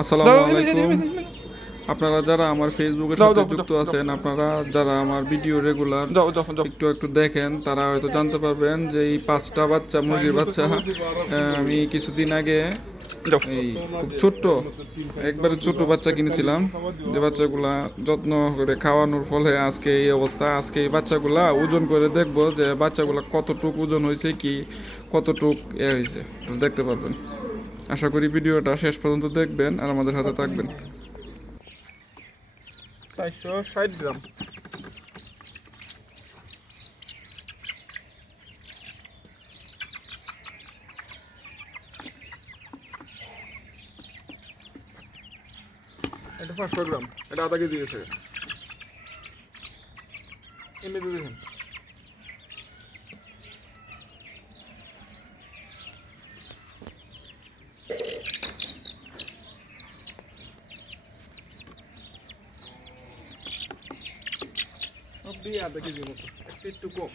আসসালামু আলাইকুম। আপনারা যারা আমার ফেসবুকের সাথে যুক্ত আছেন, আপনারা যারা আমার ভিডিও রেগুলার একটু একটু দেখেন, তারা হয়তো জানতে পারবেন যে এই 5টা বাচ্চা, মুরগির বাচ্চা আমি কিছুদিন আগে এই খুব ছোট্ট, একবারে ছোট বাচ্চা কিনেছিলাম। যে বাচ্চাগুলা যত্ন করে খাওয়ানোর ফলে আজকে এই অবস্থা। আজকে এই বাচ্চাগুলা ওজন করে দেখবো যে বাচ্চাগুলা কতটুক ওজন হয়েছে, কি কতটুক হয়েছে, দেখতে পারবেন। আশা করি ভিডিওটা শেষ পর্যন্ত দেখবেন আর আমাদের সাথে থাকবেন। 460 গ্রাম। এটা 500 গ্রাম, এটা আধা কেজি গেছে। এমনি দেখেন সব দিয়ে আধা কেজির মতো, একটু কম।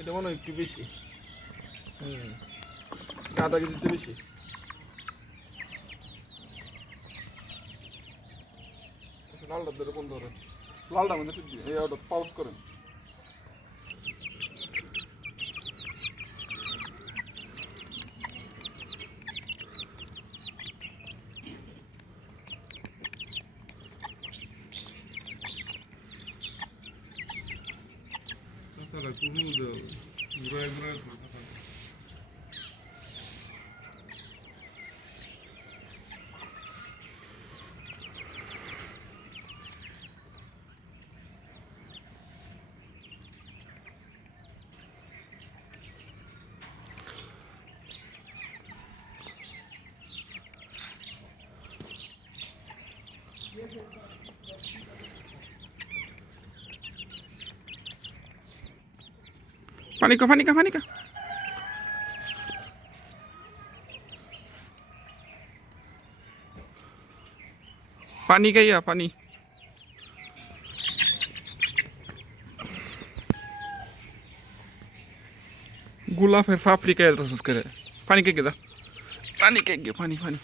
এটা মনে হয় একটু বেশি। আধা কেজিতে বেশি। লালটা ধরে কোন ধরে, লালটা মধ্যে ঠিক দিয়ে এই অর্ডার পাউজ করেন। পানি কা, পানি কা, পানি কা। পানি খাইয়া পানি। গোলাপের পাপড়ি খাইয়া করে পানি কে দা, পানি কে, পানি পানি।